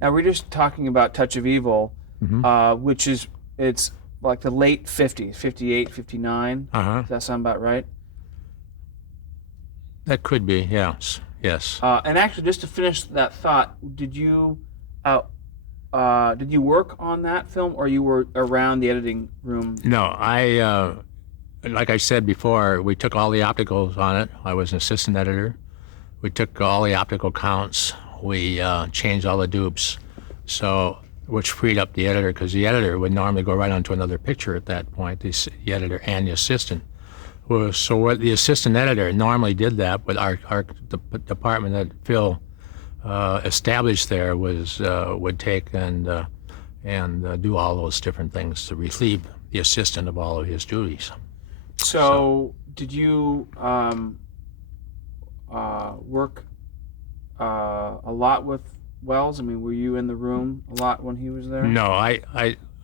Now we're just talking about Touch of Evil, Hmm. which is it's like the late 50s, 58, 59. Uh-huh. Does that sound about right? That could be, yes. Yes. And actually, just to finish that thought, uh, did you work on that film, or you were around the editing room? No, like I said before, we took all the opticals on it. I was an assistant editor. We took all the optical counts. We changed all the dupes, so which freed up the editor because the editor would normally go right onto another picture at that point. The editor and the assistant. Well, so what the assistant editor normally did that, but the department that Phil established there was would take and do all those different things to relieve the assistant of all of his duties. So So, did you work a lot with Wells? I mean, were you in the room a lot when he was there? no, I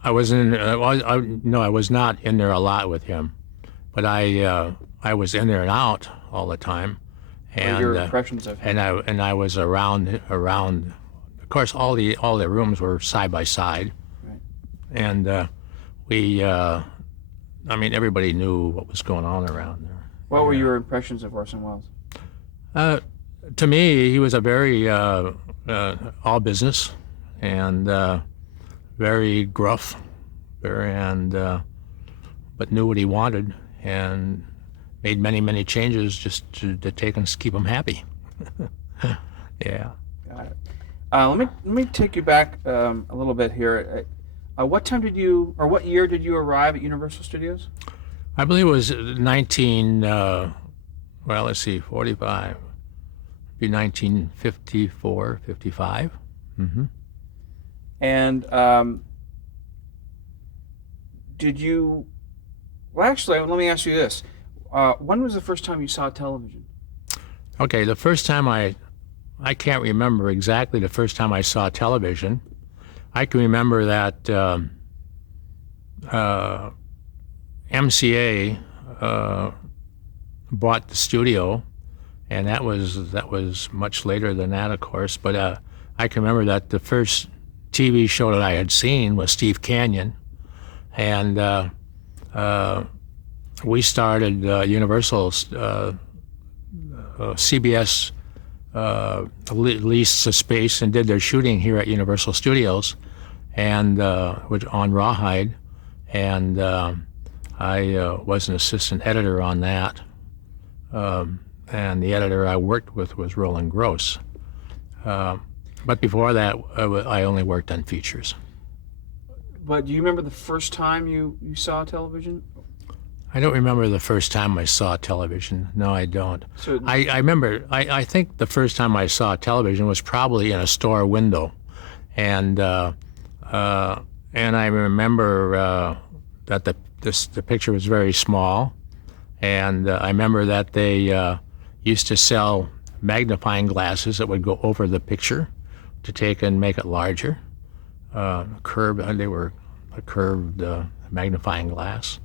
was in. No, I was not in there a lot with him, but I was in there and out all the time, Or your and impressions of him? I was around. Of course, all the rooms were side by side, Right. and we. I mean, everybody knew what was going on around there. What were Yeah. your impressions of Orson Welles? Uh, to me, he was a very all business and very gruff, very and but knew what he wanted and made many changes just to take and keep him happy. Yeah. Got it. Let me take you back a little bit here. What time did you, or what year did you arrive at Universal Studios? I believe it was 19, well, let's see, 45, be 1954, 55. Mm-hmm. And did you? Well, actually, let me ask you this: when was the first time you saw television? Okay, the first time I can't remember exactly the first time I saw television. I can remember that MCA bought the studio, and that was much later than that, of course. But I can remember that the first TV show that I had seen was Steve Canyon, and uh, we started Universal's CBS leased the space and did their shooting here at Universal Studios, and on Rawhide, and I was an assistant editor on that, and the editor I worked with was Roland Gross. But before that, I only worked on features. But do you remember the first time you saw television? I don't remember the first time I saw television. No, I don't. So, I remember, I think the first time I saw television was probably in a store window. And I remember that the picture was very small. And I remember that they used to sell magnifying glasses that would go over the picture to take and make it larger. They were a curved magnifying glass.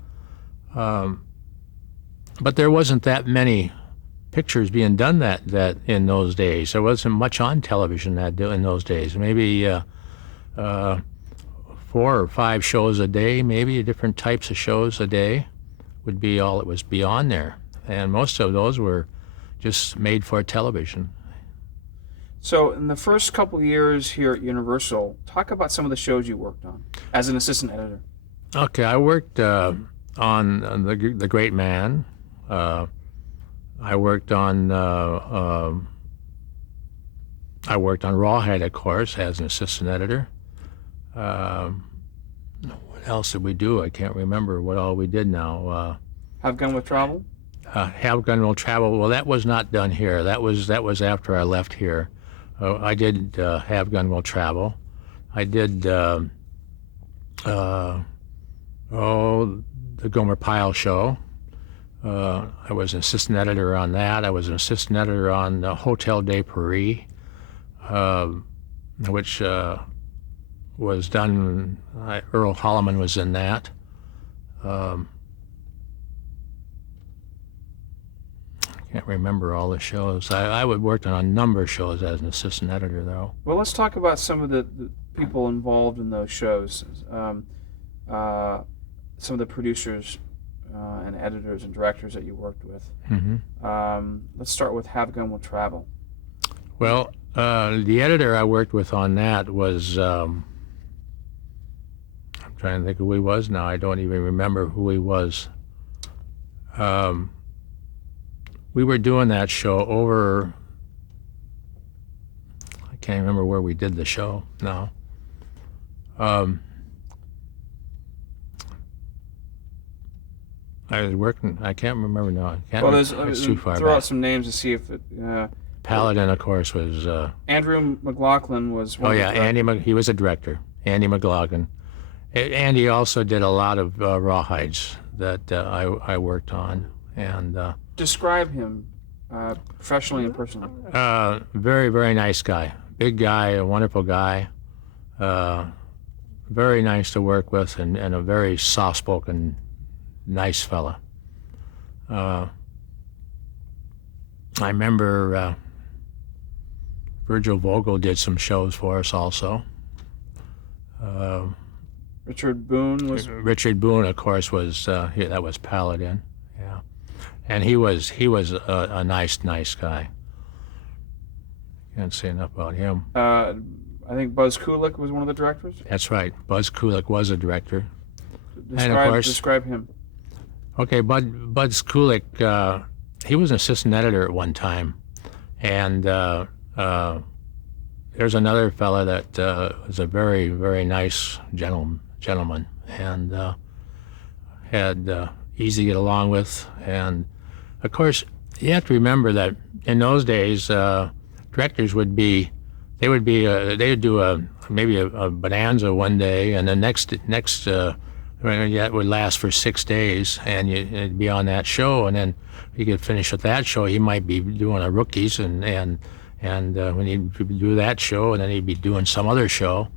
But there wasn't that many pictures being done that in those days. There wasn't much on television in those days. Maybe 4 or 5 shows a day, maybe different types of shows a day would be all that was beyond there. And most of those were just made for television. so in the first couple years here at Universal, talk about some of the shows you worked on as an assistant editor. Okay, I worked on the Great Man. I worked on Rawhide, of course, as an assistant editor. What else did we do? I can't remember what all we did now. Have Gun with Travel. Have Gun Will Travel. Well, that was not done here. That was after I left here. I did Have Gun Will Travel. I did the Gomer Pyle Show. I was an assistant editor on that. I was an assistant editor on Hotel de Paris, which was done. Earl Holliman was in that. I can't remember all the shows. I would worked on a number of shows as an assistant editor, though. Well, let's talk about some of the people involved in those shows. Some of the producers and editors and directors that you worked with. Let's start with Have Gun Will Travel. Well, the editor I worked with on that was, I'm trying to think who he was now. I don't even remember who he was. We were doing that show over, I can't remember where we did the show now. I was working, I can't remember now. I can't remember. It's too far throw back. out some names to see if it. Paladin, of course, was. Andrew McLaughlin was one. Oh yeah, he was a director. Andy McLaughlin. Andy also did a lot of rawhides that I worked on, and. Describe him, professionally and personally. Very, very nice guy. Big guy, a wonderful guy. Very nice to work with, and a very soft-spoken, nice fella. I remember Virgil Vogel did some shows for us also. Richard Boone was. Richard Boone, of course, was that was Paladin. Yeah, and he was a nice guy. Can't say enough about him. I think Buzz Kulick was one of the directors. That's right. Buzz Kulick was a director. And of course, describe him. Okay, Buzz Kulick, he was an assistant editor at one time, and there's another fella that was a very, very nice gentleman, and had easy to get along with. And of course, you have to remember that in those days, directors would do maybe a bonanza one day, and the next that would last for 6 days, and you'd be on that show, and then you could finish with that show. He might be doing a Rookies, and when he'd do that show, and then he'd be doing some other show.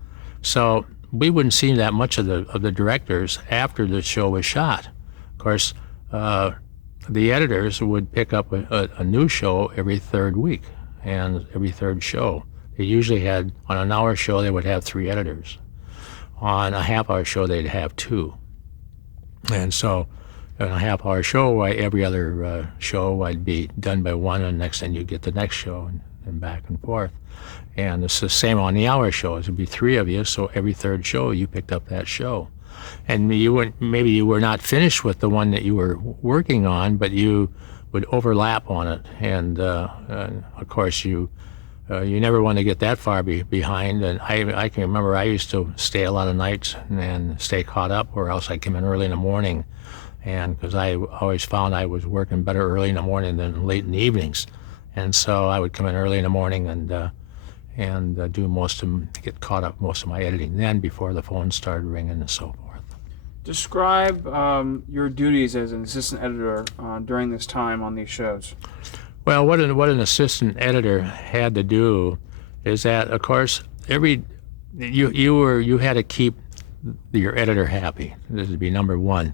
So we wouldn't see that much of the directors after the show was shot. Of course, the editors would pick up a new show every third week and every third show. They usually had, on an hour show, they would have 3 editors. On a half-hour show, they'd have 2. And so, on a half-hour show, every other show I'd be done by 1, and next thing you'd get the next show, and back and forth. And it's the same on the hour shows. It'd be 3 of you, so every third show, you picked up that show. And maybe you were not finished with the one that you were working on, but you would overlap on it. And of course, you never want to get that far behind. And I can remember I used to stay a lot of nights and stay caught up, or else I'd come in early in the morning. And because I always found I was working better early in the morning than late in the evenings. And so I would come in early in the morning and get caught up most of my editing then before the phone started ringing and so forth. Describe your duties as an assistant editor during this time on these shows. Well, what an assistant editor had to do is that, of course, you had to keep your editor happy. This would be number one.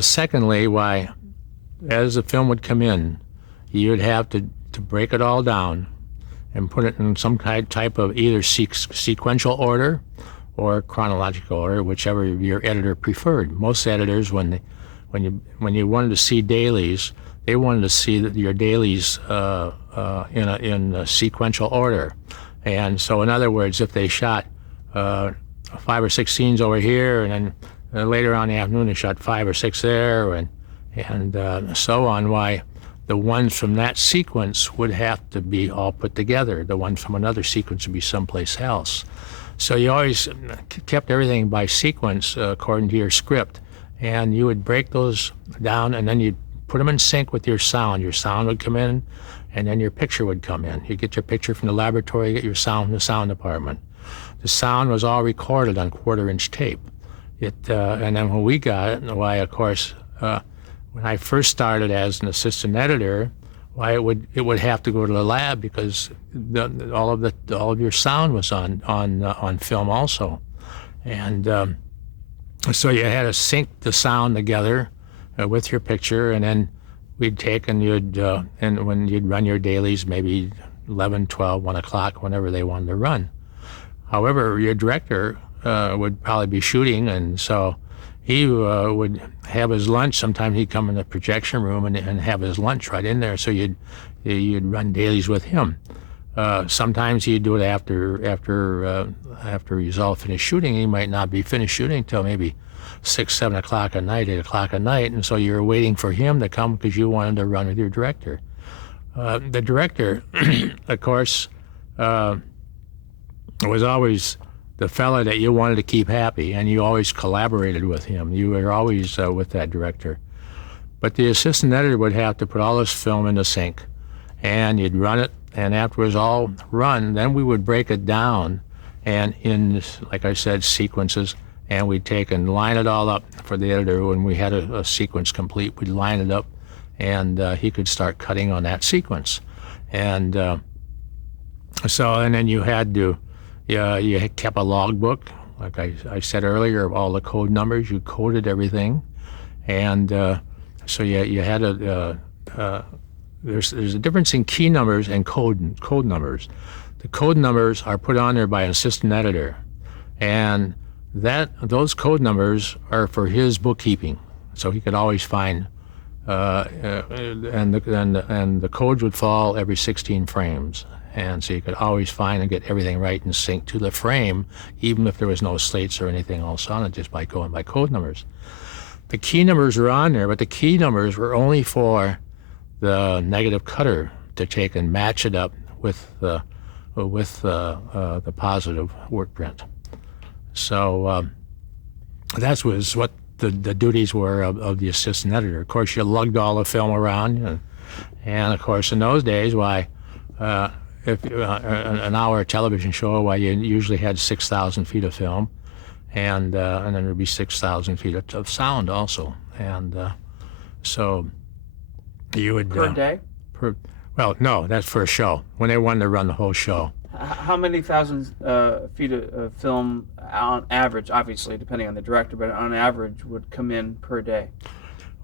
Secondly, as the film would come in, you would have to break it all down and put it in some type of either sequential order or chronological order, whichever your editor preferred. Most editors, when you wanted to see dailies, they wanted to see your dailies in a sequential order. And so, in other words, if they shot 5 or 6 scenes over here, and then later on in the afternoon they shot 5 or 6 there, and so on, why the ones from that sequence would have to be all put together. The ones from another sequence would be someplace else. So you always kept everything by sequence according to your script. And you would break those down, and then you'd put them in sync with your sound. Your sound would come in, and then your picture would come in. You get your picture from the laboratory, you get your sound from the sound department. The sound was all recorded on 1/4-inch tape. And then when we got it, why, of course, when I first started as an assistant editor, why it would have to go to the lab because all of your sound was on film also, and so you had to sync the sound together with your picture, and then we'd take and and when you'd run your dailies, maybe 11, 12, 1 o'clock, whenever they wanted to run. However, your director would probably be shooting, and so he would have his lunch. Sometimes he'd come in the projection room and have his lunch right in there, so you'd run dailies with him. Sometimes he'd do it after he's all finished shooting. He might not be finished shooting till maybe 6, 7 o'clock at night, 8 o'clock at night, and so you're waiting for him to come because you wanted to run with your director. The director, of course, was always the fella that you wanted to keep happy, and you always collaborated with him. You were always with that director. But the assistant editor would have to put all this film in the sync, and you'd run it, and after it was all run, then we would break it down, and in, like I said, sequences, and we'd take and line it all up for the editor. When we had a sequence complete, we'd line it up, and he could start cutting on that sequence. And and then you had to, you kept a logbook, like I said earlier, of all the code numbers. You coded everything, and so you had there's a difference in key numbers and code numbers. The code numbers are put on there by an assistant editor, and those code numbers are for his bookkeeping, so he could always find. And the codes would fall every 16 frames, and so you could always find and get everything right in sync to the frame, even if there was no slates or anything else on it, just by going by code numbers. The key numbers were on there, but the key numbers were only for the negative cutter to take and match it up with the positive work print. So that was what the duties were of the assistant editor. Of course, you lugged all the film around, and of course, in those days, if an hour television show, you usually had 6,000 feet of film, and then there'd be 6,000 feet of sound also, and so you would per day. Well, no, that's for a show. When they wanted to run the whole show. How many thousand feet of film on average, obviously depending on the director, but on average would come in per day?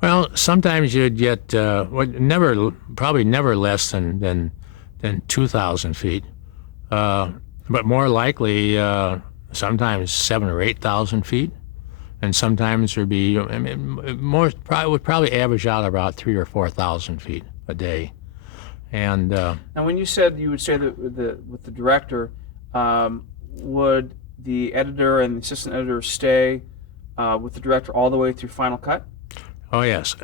Well, sometimes you'd get probably never less than 2,000 feet, but more likely sometimes 7,000 or 8,000 feet, and sometimes there'd be would probably average out about 3,000 or 4,000 feet a day. And now, when you said you would say that with the director, would the editor and the assistant editor stay with the director all the way through final cut? Oh yes.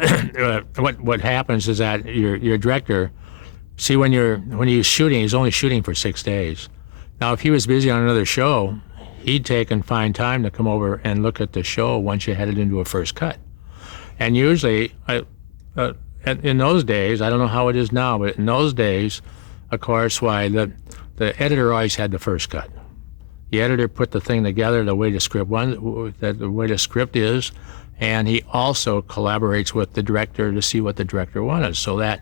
What happens is that your director, see, when he's shooting, he's only shooting for 6 days. Now, if he was busy on another show, he'd take and find time to come over and look at the show once you headed into a first cut. And usually, in those days, I don't know how it is now, but in those days, of course, the editor always had the first cut. The editor put the thing together the way the script is, and he also collaborates with the director to see what the director wanted. So that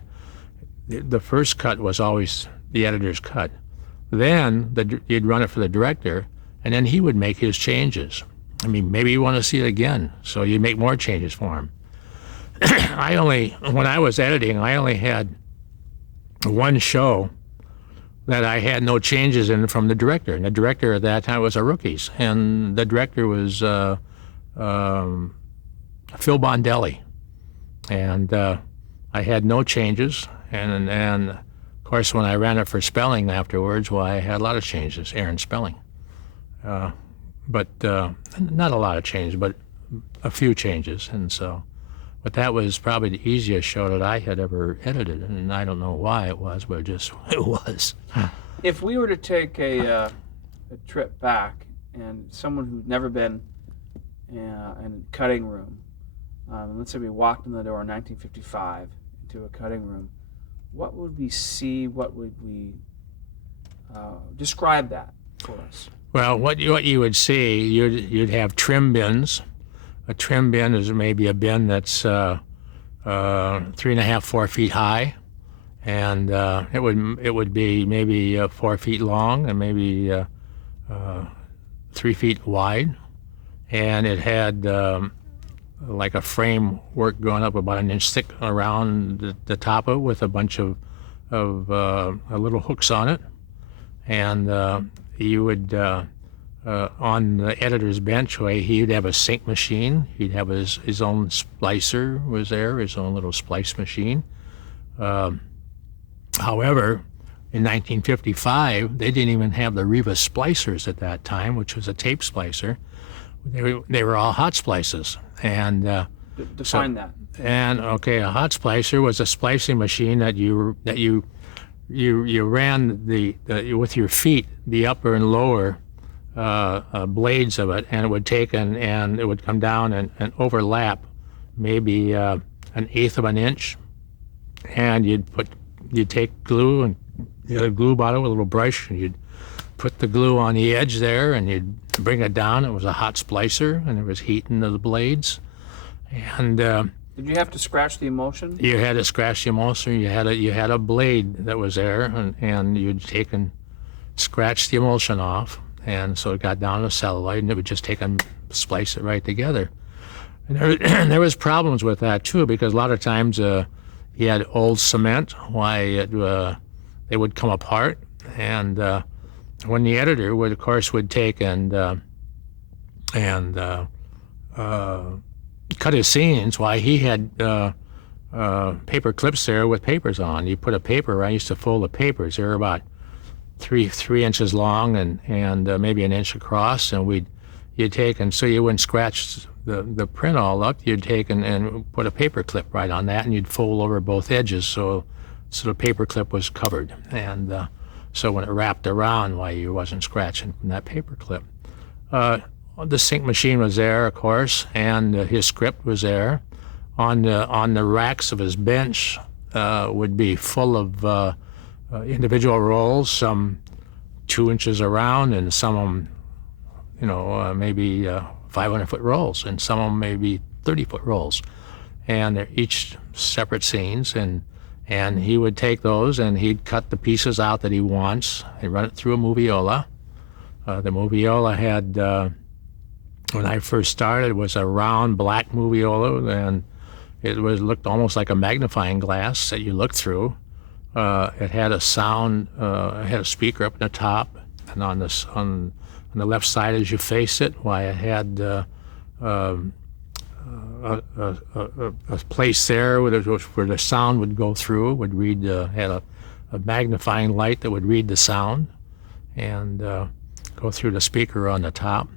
the first cut was always the editor's cut. Then you'd run it for the director, and then he would make his changes. I mean, maybe you want to see it again, so you make more changes for him. When I was editing, I only had one show that I had no changes in from the director. And the director at that time was a rookies. And the director was Phil Bondelli. And I had no changes. And of course, when I ran it for Spelling afterwards, I had a lot of changes, Aaron Spelling. But not a lot of changes, but a few changes. And so... But that was probably the easiest show that I had ever edited, and I don't know why it was, but it was. If we were to take a trip back, and someone who'd never been in a cutting room, let's say we walked in the door in 1955 into a cutting room, what would we see? What would we describe that for us? Well, what you would see, you'd have trim bins. A trim bin is maybe a bin that's 3.5, 4 feet high, and it would be maybe 4 feet long and maybe 3 feet wide, and it had like a framework going up about an inch thick around the top of it with a bunch of little hooks on it. And you would, on the editor's bench, he'd have a sync machine. He'd have his own splicer was there, his own little splice machine. However, in 1955, they didn't even have the Riva splicers at that time, which was a tape splicer. They were all hot splices. And Define that. And okay, a hot splicer was a splicing machine that you ran with your feet, the upper and lower blades of it, and it would take and it would come down and overlap maybe an eighth of an inch, and you'd take glue and you had a glue bottle with a little brush, and you'd put the glue on the edge there, and you'd bring it down. It was a hot splicer, and it was heating the blades, and did you have to scratch the emulsion? you had to scratch the emulsion. You had a blade that was there, and you'd take and scratch the emulsion off, and so it got down to cellulite, and it would just take and splice it right together. And there was problems with that too, because a lot of times you had old cement, they would come apart, and when the editor would take and cut his scenes, he had paper clips there with papers on. You put a paper. I used to fold the papers. They were about three inches long and maybe an inch across, and you'd take and so you wouldn't scratch the print all up. You'd take and put a paper clip right on that, and you'd fold over both edges so the paper clip was covered, and so when it wrapped around, you wasn't scratching from that paper clip. The sync machine was there, of course, and his script was there. On the racks of his bench would be full of individual rolls, some 2 inches around, and some of them, maybe 500-foot rolls, and some of them maybe 30-foot rolls, and they're each separate scenes, and he would take those and he'd cut the pieces out that he wants. He'd run it through a moviola. The moviola had, when I first started, it was a round black moviola, and it looked almost like a magnifying glass that you looked through. It had a sound, it had a speaker up in the top, and on the left side as you face it, it had a place there where the sound would go through. Would read had a magnifying light that would read the sound and go through the speaker on the top.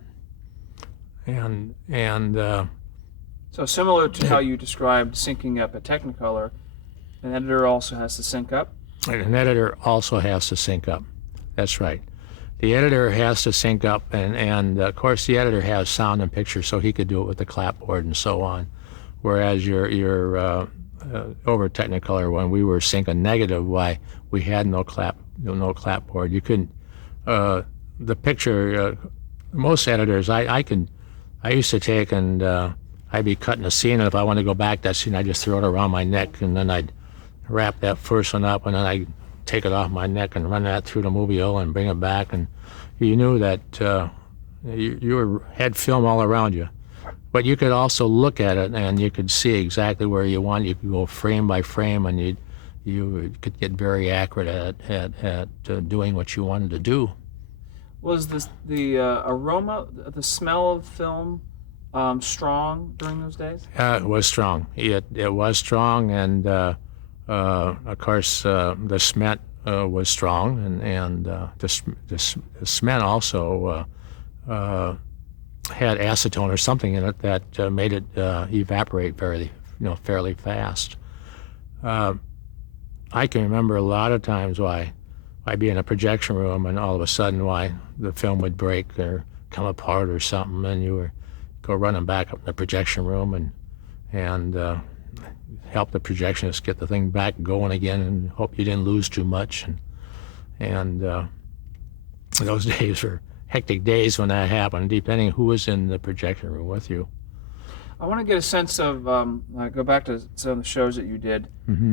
And So similar to how you described syncing up at Technicolor, an editor also has to sync up? An editor also has to sync up. That's right. The editor has to sync up, and of course the editor has sound and picture, so he could do it with the clapboard and so on. Whereas your over Technicolor, when we were syncing negative, we had no clapboard. You couldn't. The picture, most editors, I used to take and I'd be cutting a scene, and if I want to go back that scene, I'd just throw it around my neck, and then I'd wrap that first one up, and then I'd take it off my neck and run that through the moviola and bring it back, and you knew that you had film all around you. But you could also look at it, and you could see exactly where you want. You could go frame by frame, and you could get very accurate at doing what you wanted to do. Was the aroma, the smell of film strong during those days? It was strong. It was strong, and of course the cement was strong, and the cement also had acetone or something in it that made it evaporate fairly fast. I can remember a lot of times I'd be in a projection room, and all of a sudden the film would break or come apart or something, and you would go running back up in the projection room and help the projectionist get the thing back going again, and hope you didn't lose too much. And those days were hectic days when that happened, depending who was in the projection room with you. I want to get a sense of, go back to some of the shows that you did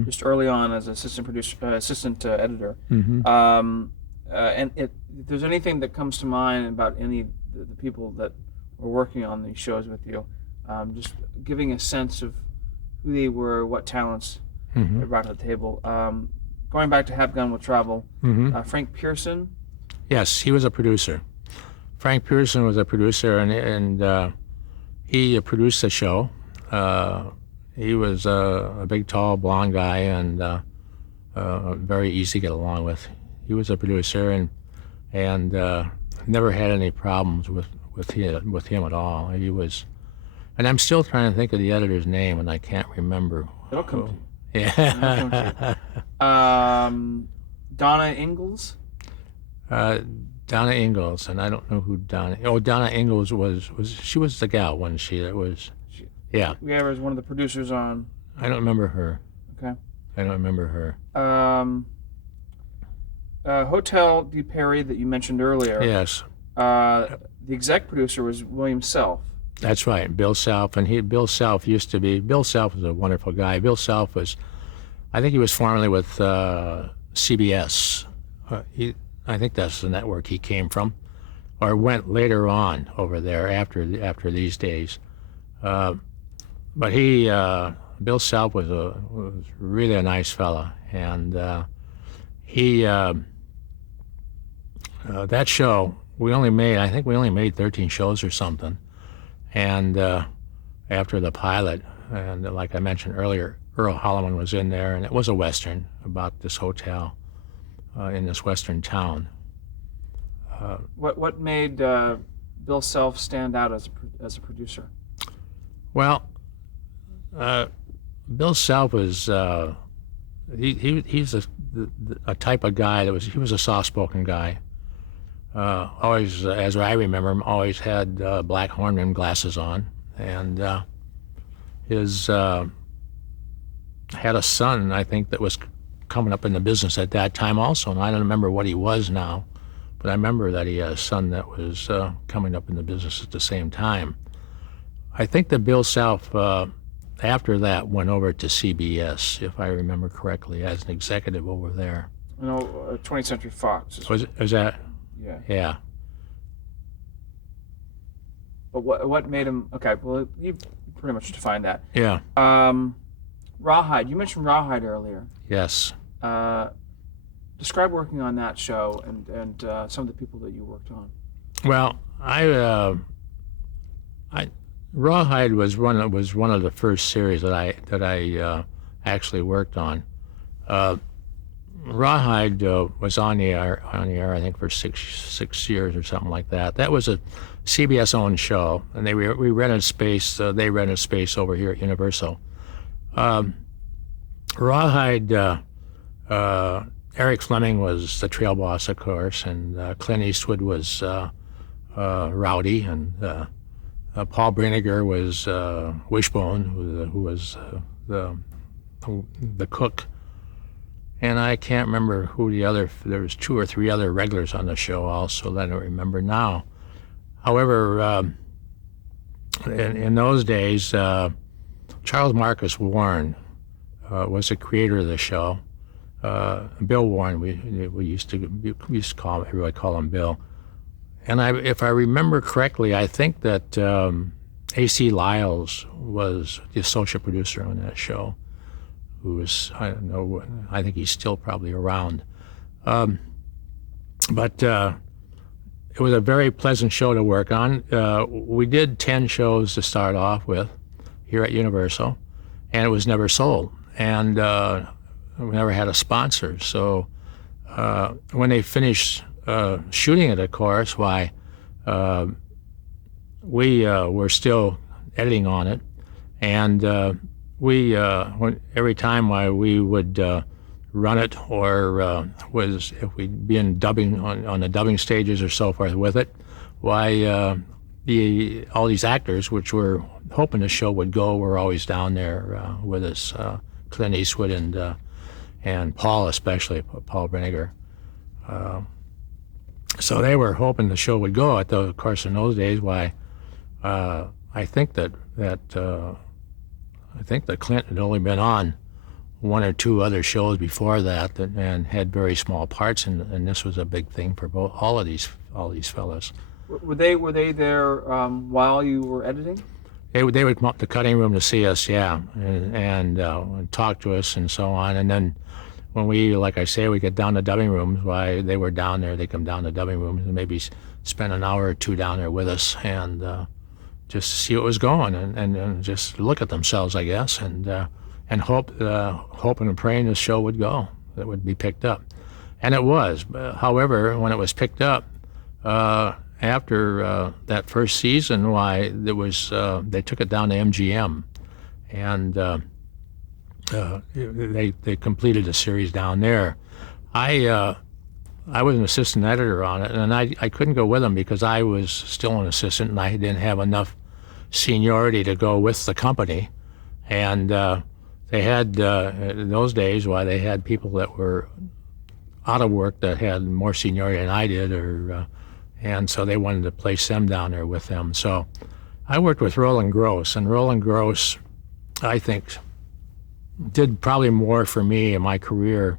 just early on as assistant editor. And if there's anything that comes to mind about any of the people that were working on these shows with you, just giving a sense of who they were, what talents they brought to the table. Going back to Have Gun Will Travel, Frank Pearson. Yes, he was a producer. Frank Pearson was a producer, and he produced the show. He was a big, tall, blonde guy, and very easy to get along with. He was a producer, and never had any problems with him at all. He was, and I'm still trying to think of the editor's name, and I can't remember. It'll come to you. Yeah. Donna Ingalls. Donna Ingalls, and I don't know who Donna. Oh, Donna Ingalls was she was the gal, wasn't she? That was, yeah. We have her as one of the producers on. I don't remember her. Okay. I don't remember her. Hotel de Paris that you mentioned earlier. Yes. The exec producer was William Self. That's right, Bill Self, and Bill Self used to be. Bill Self was a wonderful guy. Bill Self was, I think he was formerly with CBS. I think that's the network he came from, or went later on over there after these days. But Bill Self was really a nice fella, and that show I think we only made 13 shows or something. And after the pilot, and like I mentioned earlier, Earl Holliman was in there, and it was a Western about this hotel in this Western town. What made Bill Self stand out as a producer? Well, Bill Self was he's a type of guy he was a soft-spoken guy. Always, as I remember him, always had black horn-rimmed glasses on, and his had a son, I think, that was coming up in the business at that time also, and I don't remember what he was now, but I remember that he had a son that was coming up in the business at the same time. I think that Bill Self, after that, went over to CBS, if I remember correctly, as an executive over there. 20th Century Fox. Was that? Yeah. Yeah. But what made him? Okay, well, you pretty much defined that. Yeah. Rawhide. You mentioned Rawhide earlier. Yes. Describe working on that show and some of the people that you worked on. Well, Rawhide was one of the first series that I actually worked on. Rawhide was on the air I think for six years or something like that. That was a CBS owned show, and we rented space. They rented space over here at Universal. Rawhide. Eric Fleming was the trail boss, of course, and Clint Eastwood was Rowdy, and Paul Brinegar was Wishbone, who was the cook. And I can't remember who there was 2 or 3 other regulars on the show also that I don't remember now. However, in those days, Charles Marcus Warren was the creator of the show. Bill Warren, we used to call him, everybody call him Bill. And if I remember correctly, I think that A.C. Lyles was the associate producer on that show, who was, I don't know, I think he's still probably around. But it was a very pleasant show to work on. We did 10 shows to start off with here at Universal, and it was never sold. And we never had a sponsor. So when they finished shooting it, of course, we were still editing on it. And every time we would run it, or if we'd be in dubbing on the dubbing stages or so forth with it, all these actors, which were hoping the show would go, were always down there with us. Clint Eastwood and Paul, especially Paul Brinegar. So they were hoping the show would go. Of course, in those days, I think that Clint had only been on 1 or 2 other shows before that, and had very small parts, and this was a big thing for all these fellas. Were they there while you were editing? They would come up to the cutting room to see us, yeah, and talk to us and so on. And then when we, like I say, we get down to dubbing rooms, why they were down there, they come down to dubbing rooms and maybe spend an hour or two down there with us and just see what was going and just look at themselves, I guess, and hoping and praying the show would go, that it would be picked up. And it was. However, when it was picked up, after that first season, why there was they took it down to MGM, and they completed a series down there. I was an assistant editor on it, and I couldn't go with them because I was still an assistant and I didn't have enough seniority to go with the company. And they had in those days, why they had people that were out of work that had more seniority than I did, and so they wanted to place them down there with them. So I worked with Roland Gross, and Roland Gross, I think, did probably more for me in my career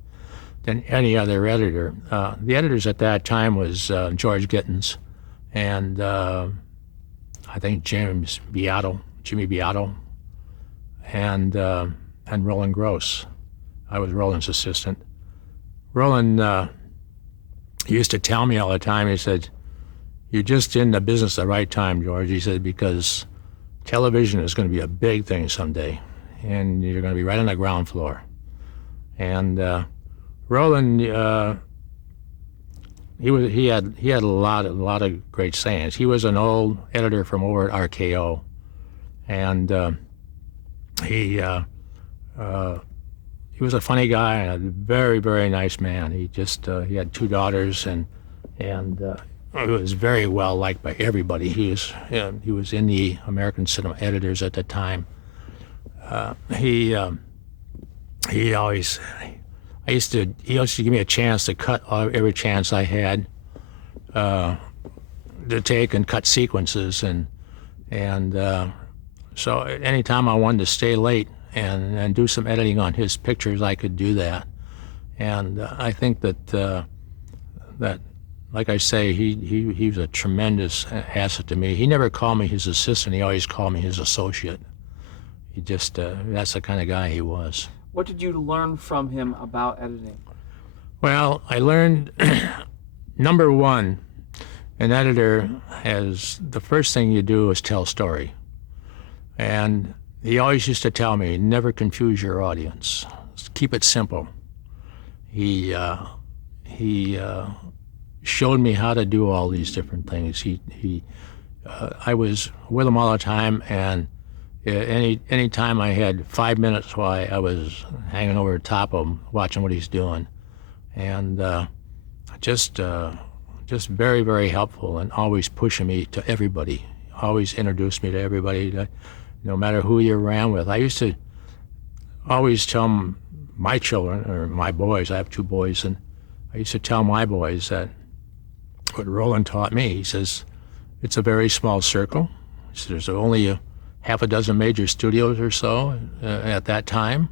than any other editor. The editors at that time was George Gittins and I think Jimmy Beato, and Roland Gross. I was Roland's assistant. Roland used to tell me all the time, he said, "You're just in the business at the right time, George." He said, "because television is going to be a big thing someday, and you're going to be right on the ground floor." And Roland, he had a lot of great sayings. He was an old editor from over at RKO, and he was a funny guy and a very, very nice man. He just he had two daughters, and he was very well liked by everybody. He was in the American Cinema Editors at the time. He always used to give me a chance to cut every chance I had to take and cut sequences, and so anytime I wanted to stay late and do some editing on his pictures, I could do that. And I think that like I say, he was a tremendous asset to me. He never called me his assistant. He always called me his associate. He just that's the kind of guy he was. What did you learn from him about editing? Well, I learned, number one, an editor has, the first thing you do is tell story. And he always used to tell me, never confuse your audience. Keep it simple. He showed me how to do all these different things. I was with him all the time, and any time I had 5 minutes, why I was hanging over the top of him, watching what he's doing, and just very, very helpful, and always pushing me to everybody. Always introduced me to everybody, no matter who you ran with. I used to always tell my children, or my boys, I have two boys, and I used to tell my boys that what Roland taught me. He says, it's a very small circle. He says, there's only half a dozen major studios or so at that time.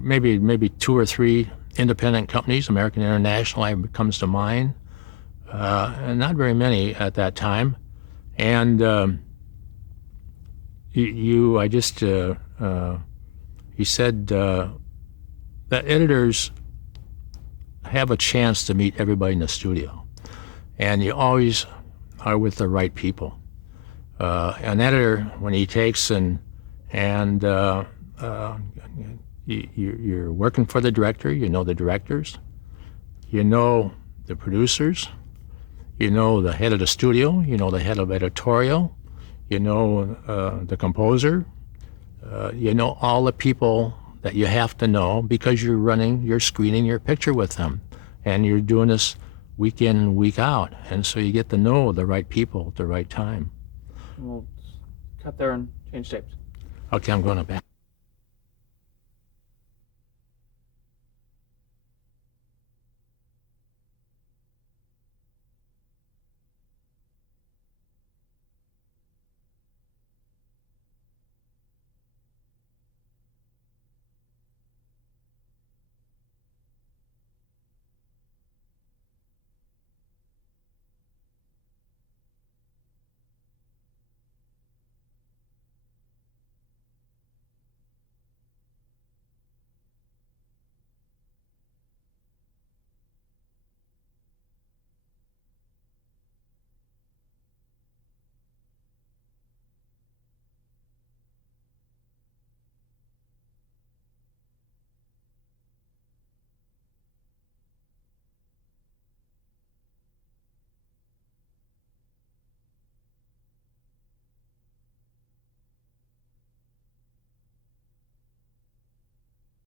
Maybe two or three independent companies. American International comes to mind, and not very many at that time. And he said that editors have a chance to meet everybody in the studio, and you always are with the right people. An editor, when he takes you're working for the director, you know the directors, you know the producers, you know the head of the studio, you know the head of editorial, you know the composer, you know all the people that you have to know, because you're screening your picture with them, and you're doing this week in and week out, and so you get to know the right people at the right time. We'll cut there and change tapes. Okay, I'm going to back.